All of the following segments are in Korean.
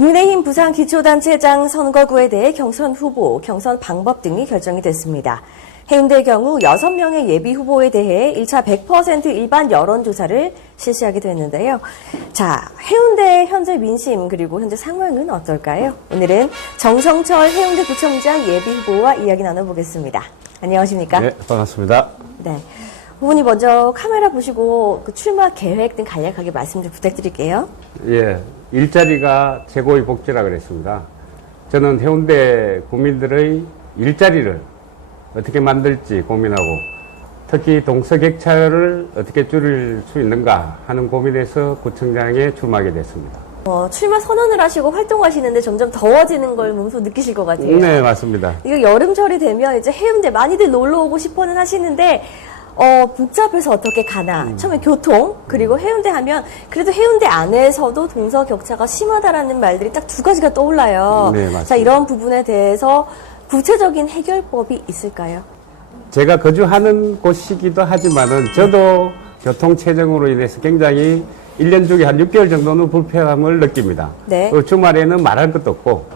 국민의힘 부산기초단체장 선거구에 대해 경선 후보, 경선 방법 등이 결정이 됐습니다. 해운대의 경우 6명의 예비 후보에 대해 1차 100% 일반 여론조사를 실시하게 됐는데요. 자, 해운대의 현재 민심 그리고 현재 상황은 어떨까요? 오늘은 정성철 해운대구청장 예비 후보와 이야기 나눠보겠습니다. 안녕하십니까? 네, 반갑습니다. 네. 후보님 먼저 카메라 보시고 그 출마 계획 등 간략하게 말씀 좀 부탁드릴게요. 예, 일자리가 최고의 복지라 그랬습니다. 저는 해운대 국민들의 일자리를 어떻게 만들지 고민하고 특히 동서객차를 어떻게 줄일 수 있는가 하는 고민에서 구청장에 출마하게 됐습니다. 출마 선언을 하시고 활동하시는데 점점 더워지는 걸 몸소 느끼실 것 같아요. 네, 맞습니다. 이거 여름철이 되면 이제 해운대 많이들 놀러 오고 싶어는 하시는데 복잡해서 어떻게 가나. 처음에 교통, 그리고 해운대 하면 그래도 해운대 안에서도 동서격차가 심하다라는 말들이 딱 두 가지가 떠올라요. 네, 맞습니다. 자, 이런 부분에 대해서 구체적인 해결법이 있을까요? 제가 거주하는 곳이기도 하지만은 저도 교통체증으로 인해서 굉장히 1년 중에 한 6개월 정도는 불편함을 느낍니다. 네. 주말에는 말할 것도 없고,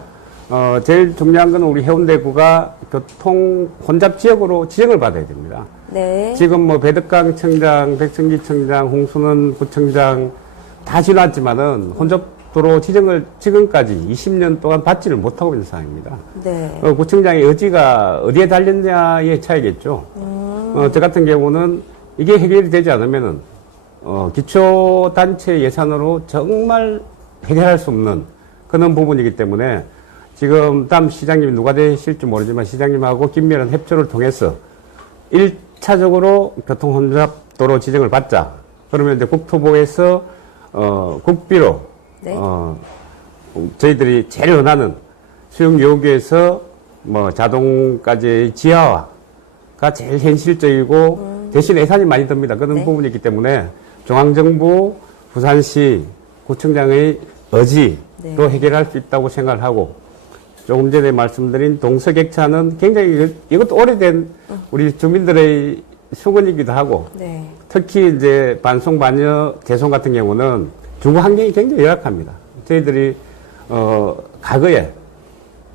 제일 중요한 건 우리 해운대구가 교통 혼잡 지역으로 지정을 받아야 됩니다. 네. 지금 뭐 배덕강 청장, 백승기 청장, 홍순원 구청장 다 지났지만은 혼잡도로 지정을 지금까지 20년 동안 받지를 못하고 있는 상황입니다. 네. 구청장의 의지가 어디에 달렸냐의 차이겠죠. 저 같은 경우는 이게 해결이 되지 않으면은 기초단체 예산으로 정말 해결할 수 없는 그런 부분이기 때문에 지금 다음 시장님이 누가 되실지 모르지만 시장님하고 긴밀한 협조를 통해서 1차적으로 교통혼잡도로 지정을 받자. 그러면 이제 국토부에서 국비로 네. 저희들이 제일 원하는 수용 요구에서 뭐 자동까지 지하화가 제일 현실적이고 대신 예산이 많이 듭니다. 그런 네. 부분이기 때문에 중앙정부, 부산시 구청장의 의지로 네. 해결할 수 있다고 생각을 하고 조금 전에 말씀드린 동서객차는 굉장히 이것도 오래된 우리 주민들의 수건이기도 하고 네. 특히 이제 반송반여 개송 같은 경우는 주거 환경이 굉장히 열악합니다. 저희들이 과거에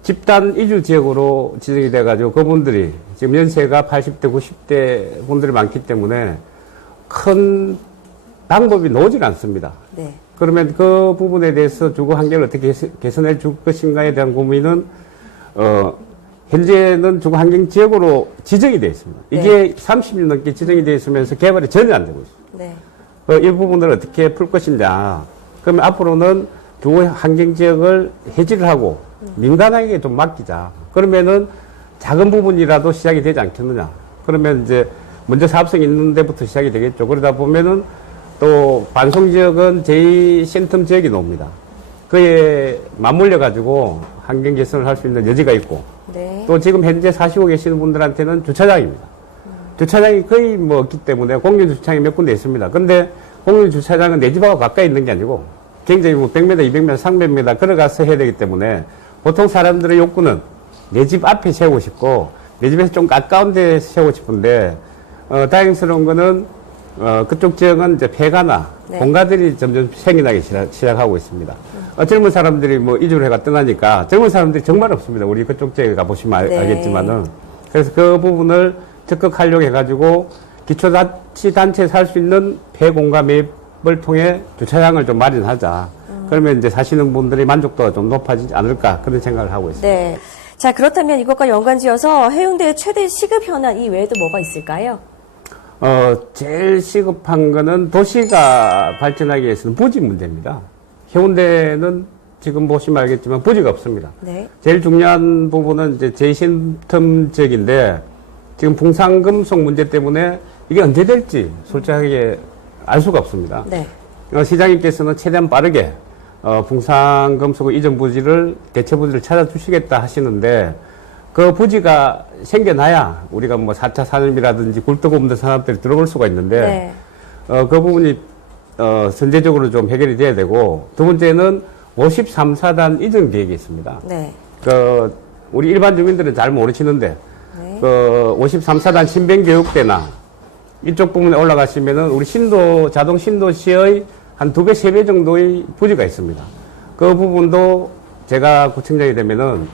집단 이주 지역으로 지정이 돼가지고 그분들이 지금 연세가 80대, 90대 분들이 많기 때문에 큰 방법이 나오질 않습니다. 네. 그러면 그 부분에 대해서 주거 환경을 어떻게 개선해 줄 것인가에 대한 고민은 현재는 주거 환경 지역으로 지정이 되어 있습니다. 이게 30년 넘게 지정이 되어 있으면서 개발이 전혀 안 되고 있습니다. 네. 이 부분을 어떻게 풀 것이냐. 그러면 앞으로는 주거 환경 지역을 해지를 하고 민간에게 좀 맡기자. 그러면은 작은 부분이라도 시작이 되지 않겠느냐. 그러면 이제 먼저 사업성이 있는 데부터 시작이 되겠죠. 그러다 보면은 또 반송 지역은 제2센텀 지역이 나옵니다. 그에 맞물려 가지고 환경 개선을 할 수 있는 여지가 있고 네. 또 지금 현재 사시고 계시는 분들한테는 주차장입니다. 주차장이 거의 뭐 없기 때문에 공유 주차장이 몇 군데 있습니다. 근데 공유 주차장은 내 집하고 가까이 있는 게 아니고 굉장히 뭐 100m, 200m, 300m 걸어가서 해야 되기 때문에 보통 사람들의 욕구는 내 집 앞에 세우고 싶고 내 집에서 좀 가까운 데 세우고 싶은데 다행스러운 거는 그쪽 지역은 이제 폐가나 네. 공가들이 점점 생겨나기 시작하고 있습니다. 젊은 사람들이 뭐 이주를 해가 떠나니까 젊은 사람들이 정말 없습니다. 우리 그쪽 지역에 가보시면 네. 알겠지만은. 그래서 그 부분을 적극 하려고 해가지고 기초자치단체에 살 수 있는 폐공가 매입을 통해 주차장을 좀 마련하자. 그러면 이제 사시는 분들의 만족도가 좀 높아지지 않을까 그런 생각을 하고 있습니다. 네. 자, 그렇다면 이것과 연관지어서 해운대의 최대 시급 현안 이 외에도 뭐가 있을까요? 제일 시급한 거는 도시가 발전하기 위해서는 부지 문제입니다. 해운대는 지금 보시면 알겠지만 부지가 없습니다. 네. 제일 중요한 부분은 이제 제2센텀 지역인데 지금 풍산금속 문제 때문에 이게 언제 될지 솔직하게 알 수가 없습니다. 네. 시장님께서는 최대한 빠르게 풍산금속 이전 부지를 대체 부지를 찾아주시겠다 하시는데 그 부지가 생겨나야 우리가 뭐 4차 산업이라든지 굴뚝 없는 산업들이 들어올 수가 있는데 네. 그 부분이 선제적으로 좀 해결이 돼야 되고 두 번째는 53사단 이전 계획이 있습니다. 네. 우리 일반 주민들은 잘 모르시는데 네. 53사단 신변교육대나 이쪽 부분에 올라가시면은 우리 자동 신도시의 한 2배, 3배 정도의 부지가 있습니다. 그 부분도 제가 구청장이 되면은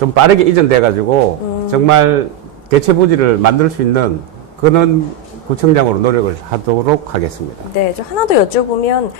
좀 빠르게 이전돼가지고 정말 대체 부지를 만들 수 있는 그런 구청장으로 노력을 하도록 하겠습니다. 네, 좀 하나 더 여쭤보면,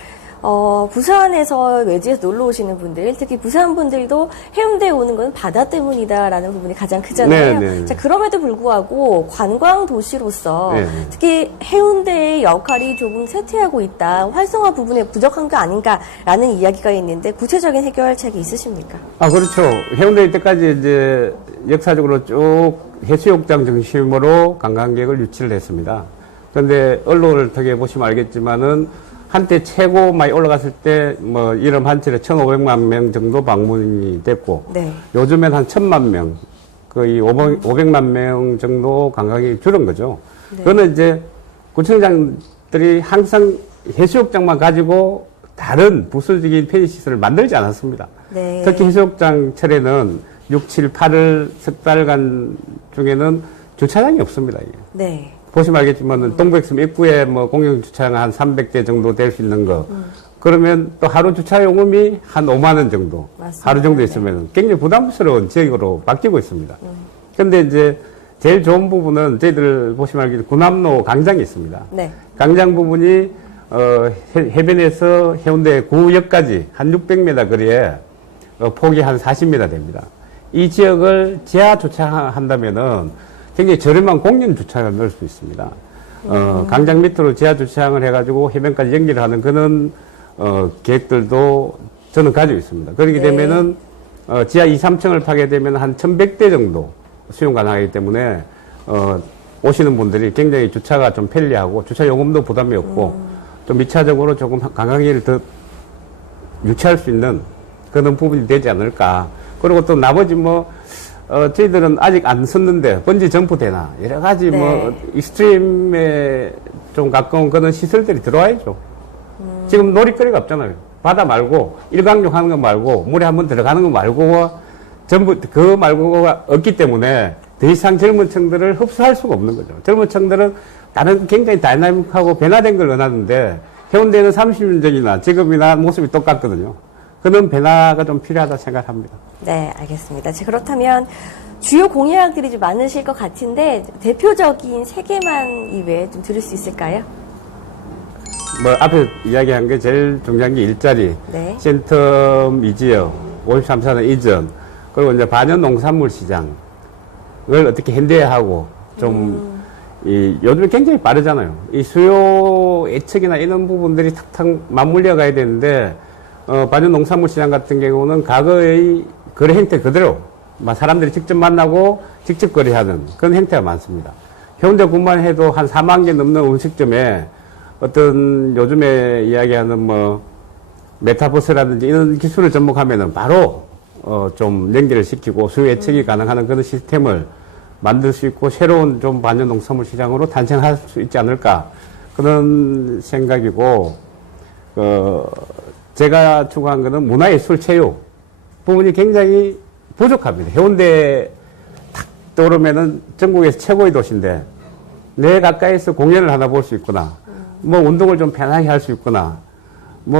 부산에서 외지에서 놀러 오시는 분들, 특히 부산 분들도 해운대에 오는 건 바다 때문이다라는 부분이 가장 크잖아요. 네, 네. 자, 그럼에도 불구하고 관광 도시로서 네. 특히 해운대의 역할이 조금 쇠퇴하고 있다, 활성화 부분에 부족한 게 아닌가라는 이야기가 있는데 구체적인 해결책이 있으십니까? 그렇죠. 해운대 이때까지 이제 역사적으로 쭉 해수욕장 중심으로 관광객을 유치를 했습니다. 그런데 언론을 통해 보시면 알겠지만은 한때 최고 많이 올라갔을 때 뭐 이름 한 차례 1,500만 명 정도 방문이 됐고 네. 요즘엔 한 1,000만 명, 거의 500만 명 정도 관광객이 줄은 거죠. 네. 그거는 이제 구청장들이 항상 해수욕장만 가지고 다른 부수적인 편의시설을 만들지 않았습니다. 네. 특히 해수욕장 철에는 6, 7, 8월 석 달간 중에는 주차장이 없습니다. 이게. 네. 보시면 알겠지만 동백섬 입구에 뭐 공영 주차장 한 300대 정도 될 수 있는 거. 그러면 또 하루 주차 요금이 한 5만 원 정도. 맞습니다. 하루 정도 있으면 굉장히 부담스러운 지역으로 바뀌고 있습니다. 근데 이제 제일 좋은 부분은 저희들 보시면 알겠지만 구남로 강장이 있습니다. 네. 강장 부분이 해변에서 해운대 구역까지 한 600m 거리에 폭이 한 40m 됩니다. 이 지역을 지하 주차한다면은 굉장히 저렴한 공영 주차장을 넣을 수 있습니다. 강장 밑으로 지하 주차장을 해가지고 해변까지 연결을 하는 그런 계획들도 저는 가지고 있습니다. 그렇게 네. 되면은 지하 2, 3층을 파게 되면 한 1,100대 정도 수용 가능하기 때문에 오시는 분들이 굉장히 주차가 좀 편리하고 주차 요금도 부담이 없고 좀 2차적으로 조금 관광객을 더 유치할 수 있는 그런 부분이 되지 않을까. 그리고 또 나머지 저희들은 아직 안 썼는데 번지 점프 되나 여러 가지 네. 익스트림에 좀 가까운 그런 시설들이 들어와야죠. 지금 놀이거리가 없잖아요. 바다 말고 일광욕 하는 거 말고 물에 한번 들어가는 거 말고 전부 그거 말고가 없기 때문에 더 이상 젊은 층들을 흡수할 수가 없는 거죠. 젊은 층들은 다른 굉장히 다이나믹하고 변화된 걸 원하는데 해운대는 30년 전이나 지금이나 모습이 똑같거든요. 그런 변화가 좀 필요하다 생각합니다. 네, 알겠습니다. 자, 그렇다면 주요 공약들이 좀 많으실 것 같은데 대표적인 세 개만 이외에 좀 들을 수 있을까요? 앞에 이야기한 게 제일 중요한 게 일자리, 네. 센텀 미지역, 53사는 이전, 그리고 이제 반연 농산물 시장을 어떻게 현대화하고 요즘에 굉장히 빠르잖아요. 이 수요 예측이나 이런 부분들이 탁탁 맞물려 가야 되는데, 반연 농산물 시장 같은 경우는 과거의 거래 형태 그대로, 사람들이 직접 만나고 직접 거래하는 그런 형태가 많습니다. 해운대군만 해도 한 4만 개 넘는 음식점에 어떤 요즘에 이야기하는 메타버스라든지 이런 기술을 접목하면은 바로 좀 연결을 시키고 수요 예측이 가능한 그런 시스템을 만들 수 있고 새로운 좀 반연 농산물 시장으로 탄생할 수 있지 않을까 그런 생각이고 제가 추구한 거는 문화예술 체육 부분이 굉장히 부족합니다. 해운대 탁 떠오르면은 전국에서 최고의 도시인데 내 가까이서 공연을 하나 볼 수 있구나. 운동을 좀 편하게 할 수 있구나.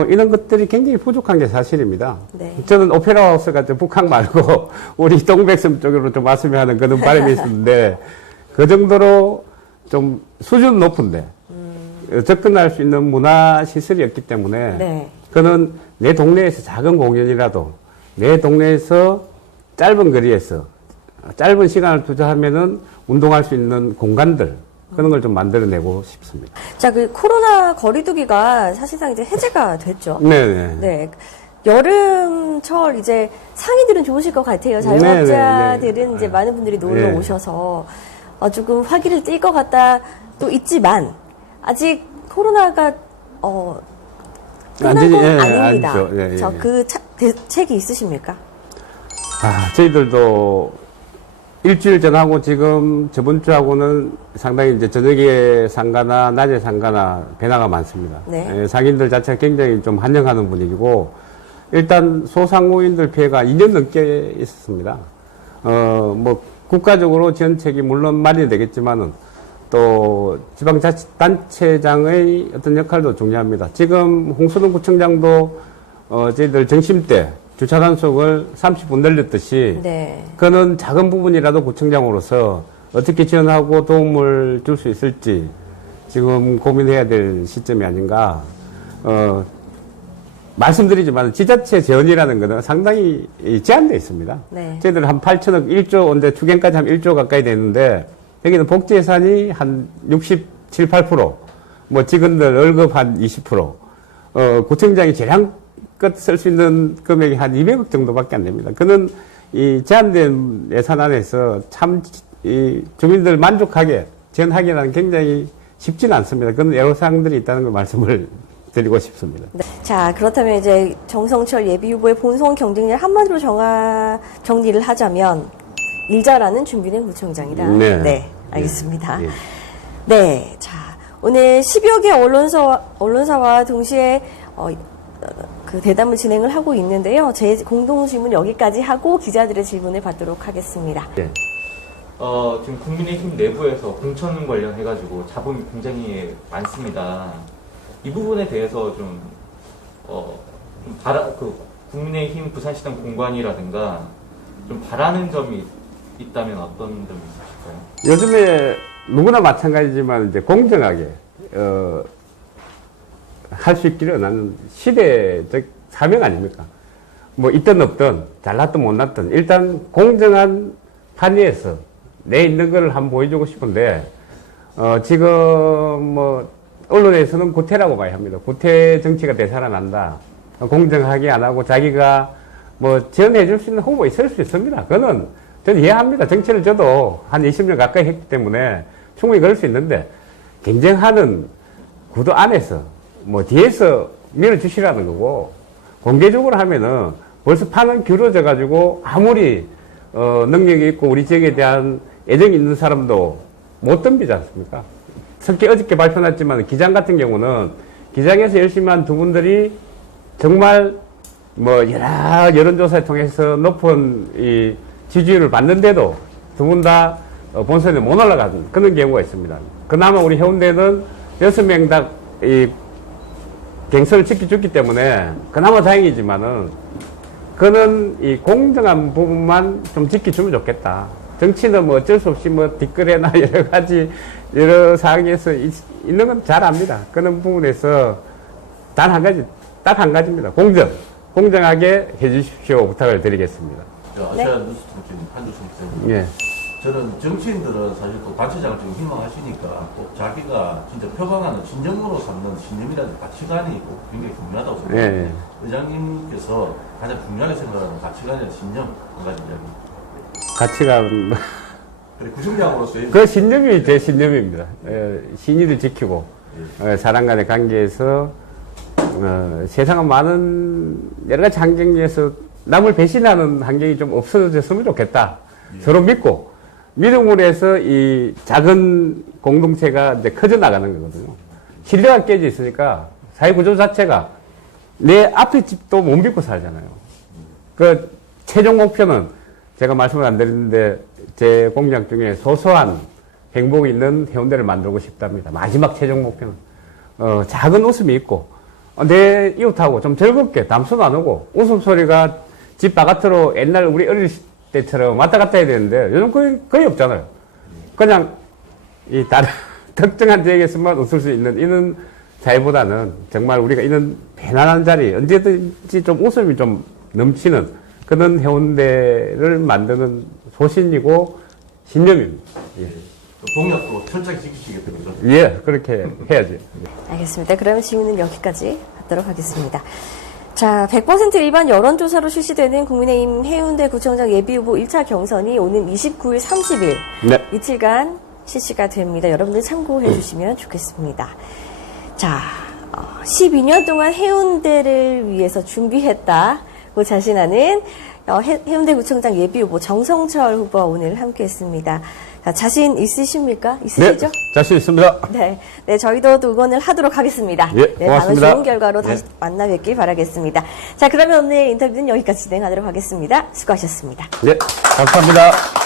이런 것들이 굉장히 부족한 게 사실입니다. 네. 저는 오페라 하우스 같은 북한 말고 우리 동백섬 쪽으로 좀 왔으면 하는 그런 바람이 있었는데 그 정도로 좀 수준 높은데 접근할 수 있는 문화 시설이었기 때문에 네. 그는 내 동네에서 작은 공연이라도 내 동네에서 짧은 거리에서 짧은 시간을 투자하면은 운동할 수 있는 공간들 그런 걸 좀 만들어내고 싶습니다. 자, 그 코로나 거리두기가 사실상 이제 해제가 됐죠. 네네. 네. 여름철 이제 상의들은 좋으실 것 같아요. 자영업자들은 이제 많은 분들이 놀러 오셔서 조금 활기를 띨 것 같다 또 있지만 아직 코로나가 끝난 건 아닙니다. 그 대책이 있으십니까? 저희들도 일주일 전하고 지금 저번 주하고는 상당히 이제 저녁에 상가나 낮에 상가나 변화가 많습니다. 네. 상인들 자체가 굉장히 좀 환영하는 분위기고 일단 소상공인들 피해가 2년 넘게 있었습니다. 국가적으로 지원책이 물론 마련이 되겠지만은 또 지방자치단체장의 어떤 역할도 중요합니다. 지금 홍수동 구청장도 저희들 정심 때 주차 단속을 30분 늘렸듯이 네. 그는 작은 부분이라도 구청장으로서 어떻게 지원하고 도움을 줄 수 있을지 지금 고민해야 될 시점이 아닌가. 말씀드리지만 지자체 재원이라는 것은 상당히 제한되어 있습니다. 네. 저희들 한 8천억 1조, 언제 추경까지 하면 1조 가까이 되는데 여기는 복지 예산이 한 67, 8%, 뭐 직원들 월급 한 20%, 구청장이 재량껏 쓸 수 있는 금액이 한 200억 정도밖에 안 됩니다. 그는 이 제한된 예산 안에서 참 이 주민들 만족하게 지원하기는 굉장히 쉽지는 않습니다. 그런 애로사항들이 있다는 걸 말씀을 드리고 싶습니다. 네. 자, 그렇다면 이제 정성철 예비후보의 본선 경쟁률 한마디로 정리를 하자면 일자라는 준비된 구청장이다. 네. 네, 알겠습니다. 네. 네, 자, 오늘 10여 개 언론사와 동시에 그 대담을 진행을 하고 있는데요. 제 공동 질문 여기까지 하고 기자들의 질문을 받도록 하겠습니다. 네. 지금 국민의힘 내부에서 공천 관련해가지고 잡음이 굉장히 많습니다. 이 부분에 대해서 국민의힘 부산시당 공관이라든가 좀 바라는 점이 있다면 어떤 점이 있으실까요? 요즘에 누구나 마찬가지지만 이제 공정하게 할 수 있기를 나는 시대적 사명 아닙니까? 뭐 있든 없든 잘났든 못났든 일단 공정한 판 위에서 내 있는 걸 한번 보여주고 싶은데 지금 뭐 언론에서는 구태라고 봐야 합니다. 구태 정치가 되살아난다. 공정하게 안 하고 자기가 뭐 지원해 줄 수 있는 후보 있을 수 있습니다. 그거는 저는 이해합니다. 정치를 저도 한 20년 가까이 했기 때문에 충분히 그럴 수 있는데 경쟁하는 구도 안에서 뭐 뒤에서 밀어주시라는 거고 공개적으로 하면은 벌써 판은 기울어져 가지고 아무리 능력이 있고 우리 지역에 대한 애정이 있는 사람도 못 덤비지 않습니까? 특히 어저께 발표났지만 기장 같은 경우는 기장에서 열심히 한 두 분들이 정말 뭐 여러 여론조사를 통해서 높은 이 지지율을 받는데도 두 분 다 본선에 못 올라간 그런 경우가 있습니다. 그나마 우리 해운대는 6명 다 이 갱선을 지켜줬기 때문에 그나마 다행이지만은 그는 이 공정한 부분만 좀 지켜주면 좋겠다. 정치는 뭐 어쩔 수 없이 뭐 뒷거래나 여러 가지 여러 상황에서 있는 건 잘 압니다. 그런 부분에서 단 한 가지입니다. 공정하게 해주십시오 부탁을 드리겠습니다. 아시아 뉴스 통신 한주성 기자님. 예. 저는 정치인들은 사실 또 단체장을 좀 희망하시니까 꼭 자기가 진짜 표방하는 신념으로 삼는 신념이라는 가치관이 꼭 굉장히 중요하다고 생각합니다. 예. 의장님께서 가장 중요하게 생각하는 가치관이나 신념 한 가지 이야기. 가치관 그래, 구청장으로서 그 신념이 제 신념입니다. 신의를 지키고 사람 간의 관계에서 세상은 많은 여러 가지 환경에서 남을 배신하는 환경이 좀 없어졌으면 좋겠다. 서로 믿고 믿음으로 해서 이 작은 공동체가 이제 커져 나가는 거거든요. 신뢰가 깨져 있으니까 사회 구조 자체가 내 앞에 집도 못 믿고 살잖아요. 그 최종 목표는 제가 말씀을 안 드리는데 제 공약 중에 소소한 행복이 있는 해운대를 만들고 싶답니다. 마지막 최종 목표는 작은 웃음이 있고 내 이웃하고 좀 즐겁게 담소 나누고 웃음소리가 집 바깥으로 옛날 우리 어릴 때처럼 왔다 갔다 해야 되는데 요즘 거의 없잖아요. 그냥 이 다른 특정한 지역에서만 웃을 수 있는 이런 사회보다는 정말 우리가 이런 편안한 자리 언제든지 좀 웃음이 좀 넘치는 그런 해운대를 만드는 소신이고 신념입니다. 예. 공약도 철저히 지키시겠다고요. 예, 그렇게 해야지. 알겠습니다. 그러면 질문은 여기까지 하도록 하겠습니다. 자, 100% 일반 여론조사로 실시되는 국민의힘 해운대 구청장 예비후보 1차 경선이 오는 29일, 30일 네. 이틀간 실시가 됩니다. 여러분들 참고해 주시면 좋겠습니다. 자, 12년 동안 해운대를 위해서 준비했다고 자신하는 해운대구청장 예비후보 정성철 후보와 오늘 함께했습니다. 자, 자신 있으십니까? 있으시죠? 네, 자신 있습니다. 네, 네, 저희도 또 응원을 하도록 하겠습니다. 예, 네, 고맙습니다. 다음에 좋은 결과로 예. 다시 만나 뵙길 바라겠습니다. 자, 그러면 오늘 인터뷰는 여기까지 진행하도록 하겠습니다. 수고하셨습니다. 네, 감사합니다.